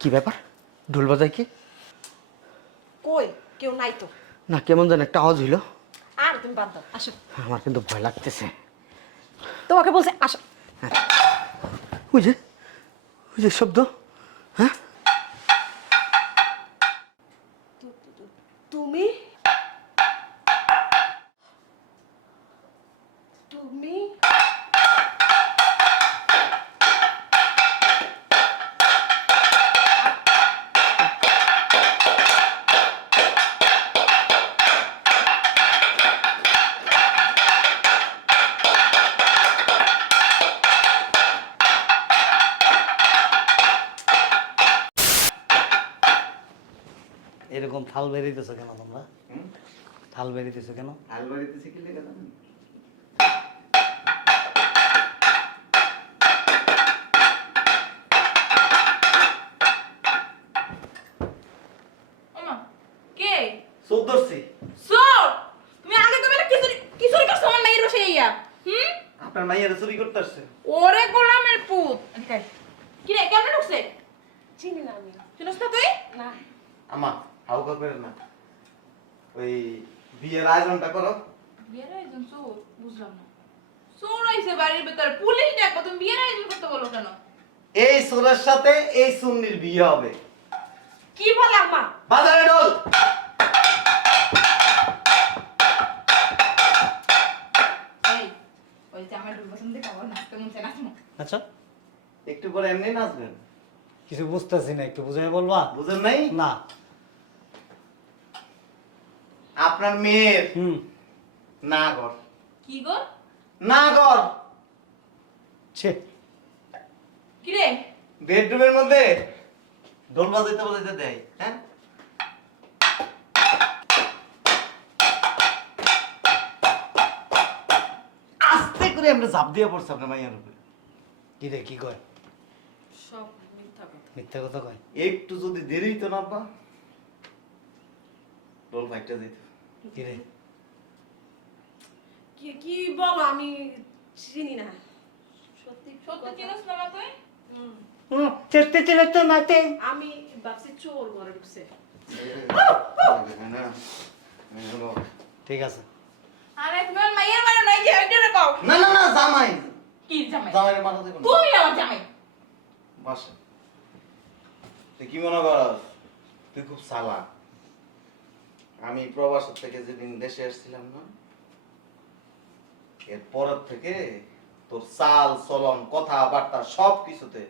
কি ব্যাপার? ঢোল বাজায় কি? কই? কেউ নাই তো। না কেমন যেন একটা আওয়াজ হইল। আর তুমি বাদ দাও আসো। আমার কিন্তু ভয় লাগতেছে। তোমাকে বলছে আসো। ওই যে ওই যে শব্দ হ্যাঁ? থাল বেরিয়েতেছো কেন তোমরা? থাল বেরিতেছো কেন? আলবাড়িতে কি লেগে জানেন? কে? চোখ ধরছি। সর তুমি আগে তো বলে কিছু কিছু করছ আমার মায়ের বসে ইয়া হুম? আপনার মাইয়ারে চুরি করতে আসছে ওরে গোলামের পুত এদিকে আয়। কি রে কেমন ঢুকছে চিনি না আমি শুনছ না তুই না আমা হাউকা করে না ওই বিয়ের বিয়ের আয়োজন চোর বুঝলাম না। চোর আইছে বাড়ির ভেতরে পুলিশ ডাকবো তুমি বিয়ের আয়োজন করতে বলো কেন? এই সোরের সাথে এই সুন্নির বিয়ে হবে। কি বলে আম্মা? বাজারে ডোল ওই যে আমার ঢুকবো শুনতে নাচতে মন চায় নাচবো আচ্ছা। একটু পরে এমনি নাচবেন। কিছু বুঝতেছি না একটু বুঝাই বলবা? বুঝেন নাই? না। আপনার মেয়ের? হুম। নাগর। কি গো? নাগর! ছে। কি রে? বেডরুমের মধ্যে? ঢোল বাজাইতে বাজাইতে দেয় হ্যাঁ? আস্তে করে আমরা ঝাঁপ দিয়ে পড়ছে আপনার মাইয়ার উপরে। কি রে কি কয়? সব মিথ্যা কথা। মিথ্যা কথা কয়? একটু যদি দেরি হইতো না আব্বা। ঢোল ফাইটটা যেত কি রে? কি কি বলো আমি চিনি না। সত্যি সত্যি চিনস না তুই? হুম। চেষ্টা ছিল তো নাতে আমি ভাবছি চোর ঘরে ঢুকছে। ঠিক আছে। আরে তোমার মায়ের মানে নাই যে ওইটা রে পাও না না না জামাই। কি জামাই? জামাইয়ের মাথা দেখুন তুমি আমার জামাই। বাসা। তুই কি মনে করস? তুই খুব সালা। আমি প্রবাস থেকে যেদিন দেশে আসছিলাম না এর পরের থেকে তোর চাল চলন কথাবার্তা সব কিছুতে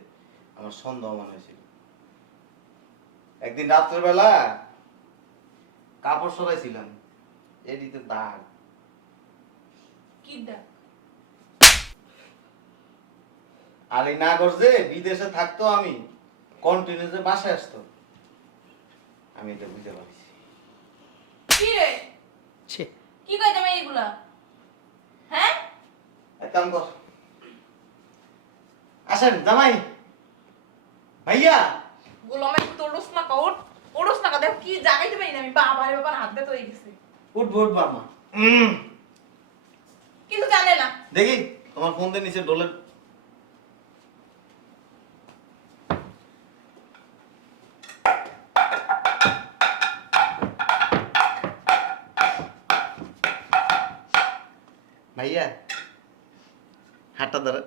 আমার সন্দেহ মনে হয়েছিল। একদিন রাত্রেবেলা কাপড় সরাইছিলাম এদিকে দাগ। কি দেখ আর এই নাগর যে বিদেশে থাকতো আমি কন্টিনিউ যে বাসায় আসতো আমি এটা বুঝতে পারছি। কি রে ছে। কি কয় জামাই এগুলা হ্যাঁ? এক কাম কর। আসেন জামাই। ভাইয়া। না কা ওর ওরস না কা দেখ কি জাগাইতে পারি না আমি। বাবা রে বাবার হাত ব্যথা হয়ে গেছে উঠবো উঠবো আমা কিন্তু জানে না। দেখি তোমার ফোন দিয়ে নিচে ডোলে ভাইয়া হাতটা ধরে।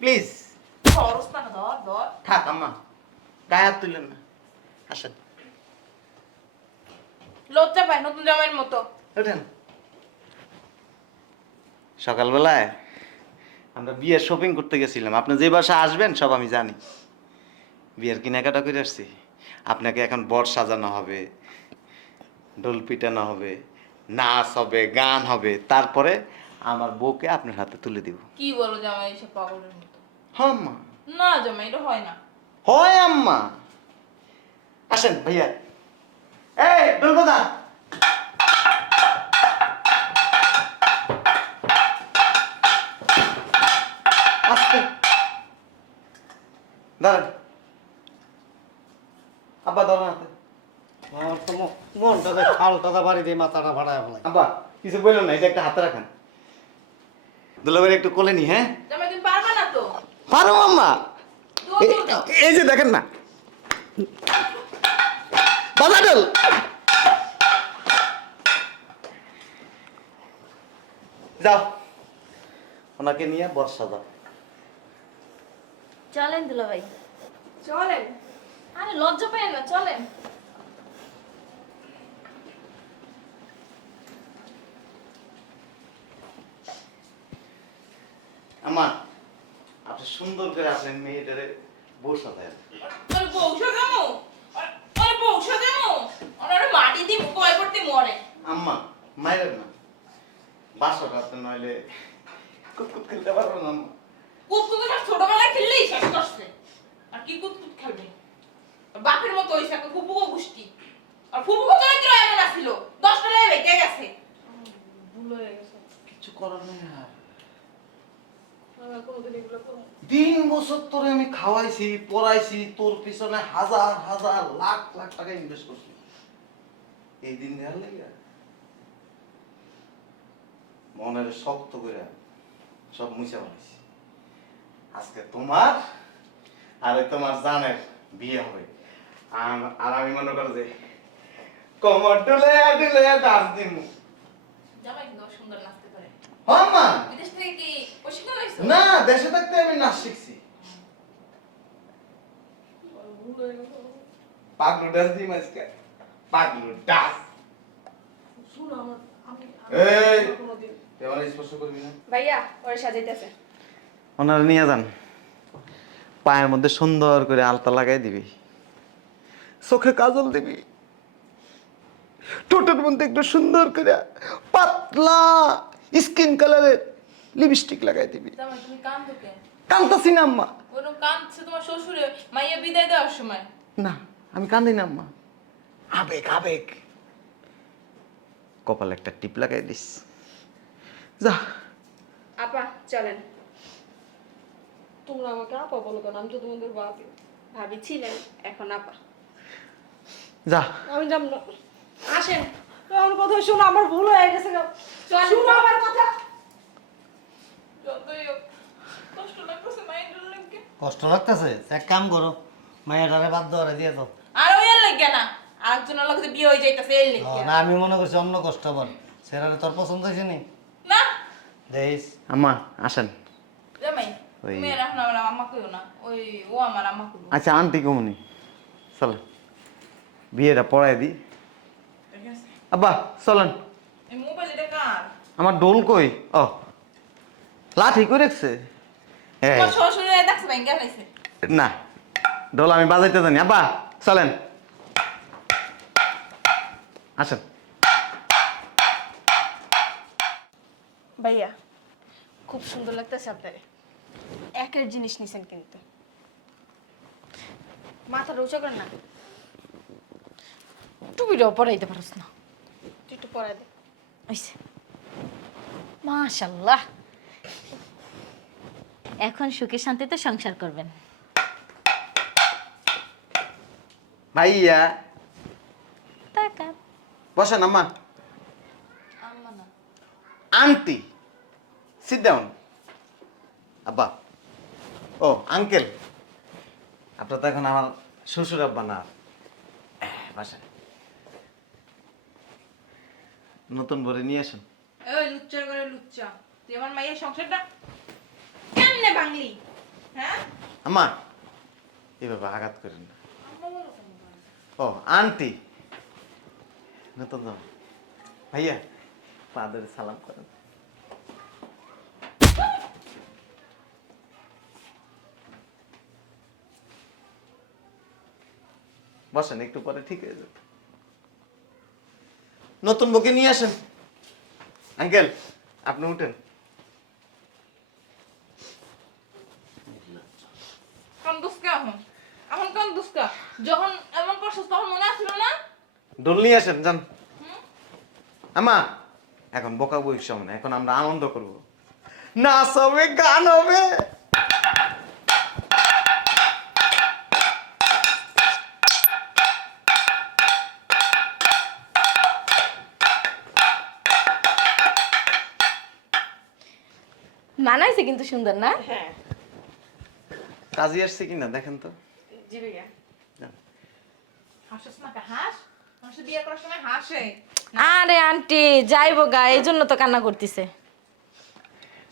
প্লিজ থাক আম্মা। গায়ে হাত তুলেন না। আসেন। লজ্জা পায় নতুন জামাইয়ের মতো। ওঠেন। সকালবেলায় আমরা বিয়ের শপিং করতে গেছিলাম। আপনি যে বাসা আসবেন সব আমি জানি। বিয়ের কেনাকাটা করে আসছি। আপনাকে এখন বর সাজানো হবে ডোল পিটানো হবে। নাচ হবে গান হবে তারপরে আমার বউকে আপনার হাতে তুলে দিব। কি বলো জামাই এসব পাগলের মতো? হ্যাঁ না জামাই এটা হয় না। হয় আম্মা। আসেন ভাইয়া। এই কথা আস্তে। দাঁড়ান। আব্বা দাঁড়ান হাতে। আমার তো ম- মনটাতে খালটাতে বাড়ি দিয়ে মাথাটা ভাড়ায় ফেলাই। আব্বা কিছু বললেন না এটা একটা হাতে রাখেন। দুলাভাই একটু কোলে নি হ্যাঁ? পারবে না তো? পারো আম্মা। তুমি দৌড় এ- দৌড় দাও এই যে দেখেন না। বাজাডল যাও। ওনাকে নিয়ে বর্ষা যাও। চলেন দুলা ভাই চলেন। আরে লজ্জা পেয়ে না চলেন আমার আপনি সুন্দর করে মেয়েটারে দেন ওর বউ সাজামো? ওর- ওর বউ সাজামো? ওর ওর মাটি দিয়ে কয় করতে মরে। আম্মা মায়ের না। বাসা কাটতে নইলে কুতকুত খেলতে পারব না আম্মা। কুতকুত সব ছোটবেলায় খেললেই শেষ করছে। আর কি কুতকুত খেলবে? ওর বাপের মতো হইছে গোষ্ঠী। আর ফুপুকো তো নাকি এমন আসছিল দশটা লেগে বেঁকে গেছে? ভুল হয়ে গেছে। কিছু করার নেই আর। আমি আর কোনোদিন এগুলো করব না। তিন বছর তোরে আমি খাওয়াইছি পড়াইছি তোর পিছনে হাজার হাজার লাখ লাখ টাকা ইনভেস্ট করছি। এই দিন দেওয়ার লেগে মনের শক্ত করে সব মুছে বানাইছি আজকে তোমার আর তোমার জানের বিয়ে হবে। আম- আর আমি মনে করো যে কমর টুলে টুলে ডান্স দিমু। জামাই সুন্দর মা বিদেশ থেকে কি প্রশিক্ষণ লাইছো না দেশে থাকতে আমি নাচ শিখছি আর ভুল গেছে পাগলু ডান্স দিম আজকে পাগলু ডান্স শুনো আমার আমি এই! আমি কোনোদিন তুই আমার স্পর্শ করবি না ভাইয়া ওরে সাজাইতেছে ওনারা নিয়ে যান পায়ের মধ্যে সুন্দর করে আলতা লাগাই দিবি চোখে কাজল দিবি ঠোঁটের মধ্যে একটু সুন্দর করে পাতলা স্কিন কালারের লিপস্টিক লাগাই দিবি। জামাই তুমি কান্দো কেন? কান্তাছি না আম্মা। কান্দছে তোমার শ্বশুরে? মাইয়া বিদায় দেওয়ার সময়? না আমি কান্দি না আম্মা। আবেগ আবেগ। কপালে একটা টিপ লাগাই দিস। যা। আপা চলেন। তোমরা আমাকে আপা বলো কেন? আমি তো তোমাদের ভাবি ভাবি ছিলেন এখন আপা। যা। আমি যাব না। আসেন। আমার কথা শোনো আমার ভুল হয়ে গেছে। শুনো। আমার কথা। কষ্ট লাগতেছে মাইন্ডের লাগে কষ্ট লাগতেছে? এক কাম করো মায়েরারে বাদ দেওয়ারে দিয়ে দাও। আর ওই আর লাগে না। আরেকজনের লগে বিয়ে হয়ে যাইতাছে এই না আমি মনে করছি অন্য কষ্ট আবার। সেরারে তোর পছন্দ হয়েছে নি? না। দেখিস। আম্মা আসেন। জামাই ওই- তুমি এখন আমার আম্মা কইও না। ওই ও আমার আম্মা কইও আচ্ছা আন্টি কমনি। চলো। বিয়েটা পড়াই দি। আব্বা চলেন। এটা কার আমার ডোল কই? ও। লাঠি কই রাখছে? এই, তোমার শ্বশুরে দেখছে ব্যাংকে লাইছে না ডোল আমি বাজাইতে জানি। আব্বা চলেন। আসেন। ভাইয়া খুব সুন্দর লাগতেছে আপনারে। একের জিনিস নিছেন কিন্তু। মাথা রোচা করেন না। টুপিটাও পরাইতে পারস না। তুই একটু পরে দে। মাশাল্লাহ। এখন সুখে শান্তিতে সংসার করবেন। ভাইয়া। টাকা। বসেন আম্মা। আন্টি সিট ডাউন আব্বা। ও আঙ্কেল আপনার তো এখন আমার শ্বশুর আব্বা না। বাসা নতুন বরে নিয়ে আসুন। ওই লুচ্চার করে লুচ্চা। তুই আমার মাইয়ের সংসারটা কেমনে ভাঙলি? হ্যাঁ? আম্মা এভাবে আঘাত করেন না। ও আন্টি। নতুন জামা। ভাইয়া পা ধরে সালাম করেন। বসেন একটু পরে ঠিক হয়ে যাবে। নতুন বকে নিয়ে আসেন। আঙ্কেল আপনি উঠেন। এখন? এখন কোন দুষ্কা? যখন এমন করছিস তখন মনে আসছিল না? ডোল নিয়ে আসেন যান। আমা এখন বোকা বই সময় না, এখন আমরা আনন্দ করব। নাচ হবে গান হবে। মানাইছে কিন্তু সুন্দর না? হ্যাঁ। কাজে আসছে কিনা দেখেন তো। জি ভাইয়া যান। না হাস? মানুষ বিয়ে করার সময় হাসে। আরে আন্টি যাইবো গা এই জন্য তো কান্না করতেছে।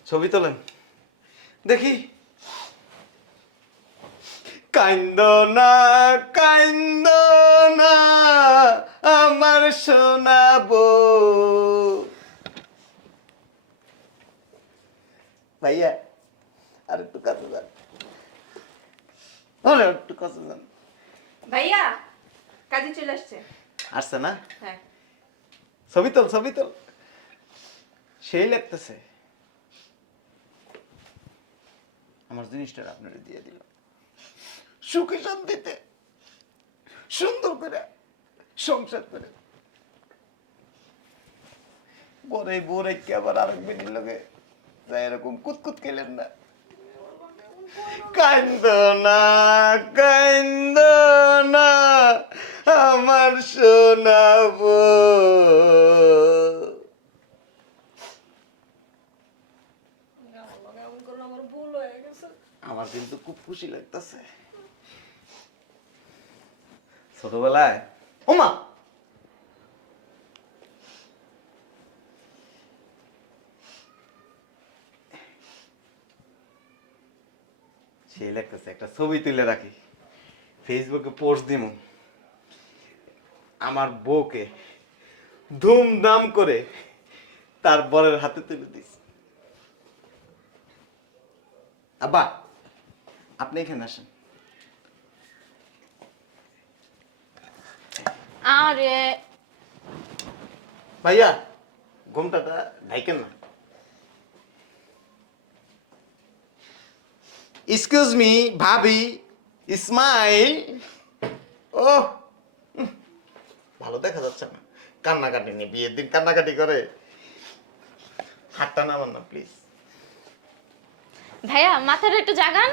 ছবি তোলেন। দেখি। কাইন্দ না কাইন্দ না আমার শোনাবো। ভাইয়া আর একটু কাছে যান। আরে একটু কাছে যান। ভাইয়া কাজে চলে আসছে। আসছে না? হ্যাঁ। ছবি তোল ছবি তোল। সেই লাগতেছে। আমার জিনিসটা আপনারা দিয়ে দিল সুখে শান্তিতে সুন্দর করে সংসার করে। বরে বোরে কি আবার আরেক বেটির লোকে তাই এরকম কুতকুত খেলেন না কান্দ না কান্দ না আমার শোনাবো আমার কিন্তু খুব খুশি লাগতেছে। ছোটবেলায় ওমা! সেই লাগতেছে একটা ছবি তুলে রাখি। ফেসবুকে পোস্ট দিব আমার বউকে ধুমধাম করে তার বরের হাতে তুলে দিস আব্বা আপনি এখানে আসেন। আরে। ভাইয়া ঘুমটাটা ঢাইকেন না। এক্সকিউজ মি ভাবি ইসমাইল ও ভালো দেখা যাচ্ছে না। কান্নাকাটি নিয়ে বিয়ের দিন কান্নাকাটি করে। হাতটা নামান না প্লিজ ভাইয়া মাথাটা একটু জাগান।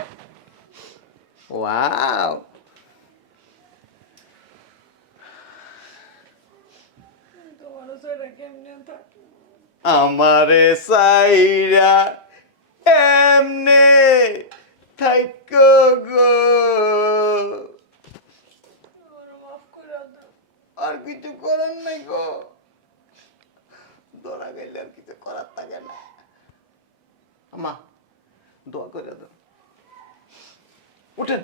ওয়াও আমারে সাইরা এমনে। থাইকো গো আর কিছু করার নাই গো। দোড়া গেলে আর কিছু করার থাকে না। আমা দোয়া করে দাও। উঠেন।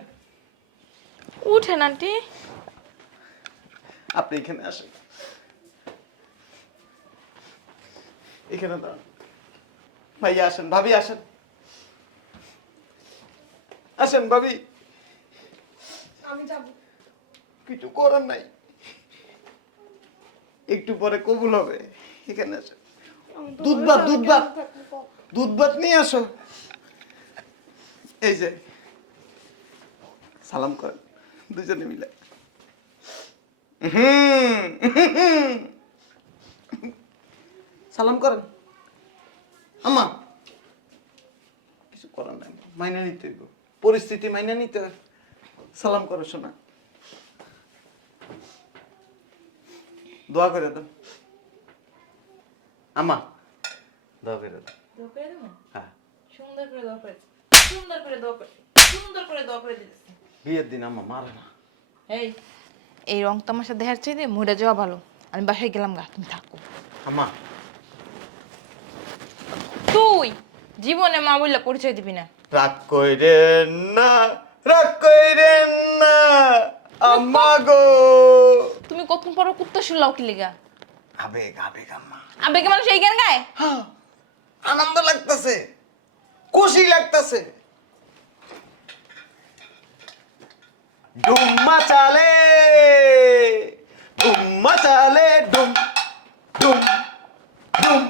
উঠেন আন্টি। আপনি এখানে আসেন। এখানে দাঁড়ান। ভাইয়া আসেন ভাবি আসেন। আসেন ভাবি। আমি যাব। কিছু করার নাই। একটু পরে কবুল হবে। এখানে আসেন। দুধ ভাত দুধ ভাত। দুধ ভাত নিয়ে আসো। এই যে। সালাম করেন। দুজনে মিলে। হুম। সালাম করেন। আমা কিছু করার নাই। মাইনা নিতে হইব। পরিস্থিতি মাইনা নিতে। সালাম করো শোনা। দোয়া করে দাও। আমা দোয়া করে দাও। দোয়া করে দেবো? হ্যাঁ। সুন্দর করে দোয়া করে সুন্দর করে দোয়া করে সুন্দর করে দোয়া করে দিতেছে। বিয়ের দিন আমা মারে না। এই। এই রং তামাশা দেখার চাইতে মুড়ে যাওয়া ভালো। আমি বাসায় গেলাম গা তুমি থাকো। আমা তুই জীবনে মা বললে পরিচয় দিবি না। রাগ কইরেন না রাগ কইরেন না আম্মা গো তুমি কতক্ষণ পর কুত্তা শুনলাও কি লিগা? আবেগ আবেগ আম্মা। আবেগে মানুষ এই গান গায়? হ্যাঁ, আনন্দ লাগতেছে খুশি লাগতেছে। ডুম্মা চালে ডুম্মা চালে ডুম ডুম ডুম।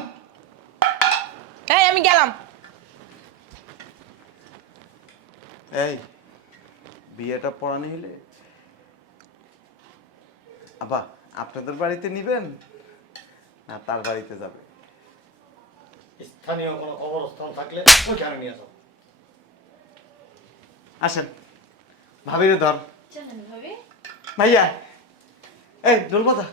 এই আমি গেলাম। এই বিয়েটা পড়ানি হলে? আবা আপনাদের বাড়িতে নিবেন? না তার বাড়িতে যাবে। স্থানীয় কোনো কবরস্থান থাকলে ওইখানে নিয়ে যাও। আসেন। ভাবিরে ধর। চলেন ভাবি। ভাইয়া এই বাজা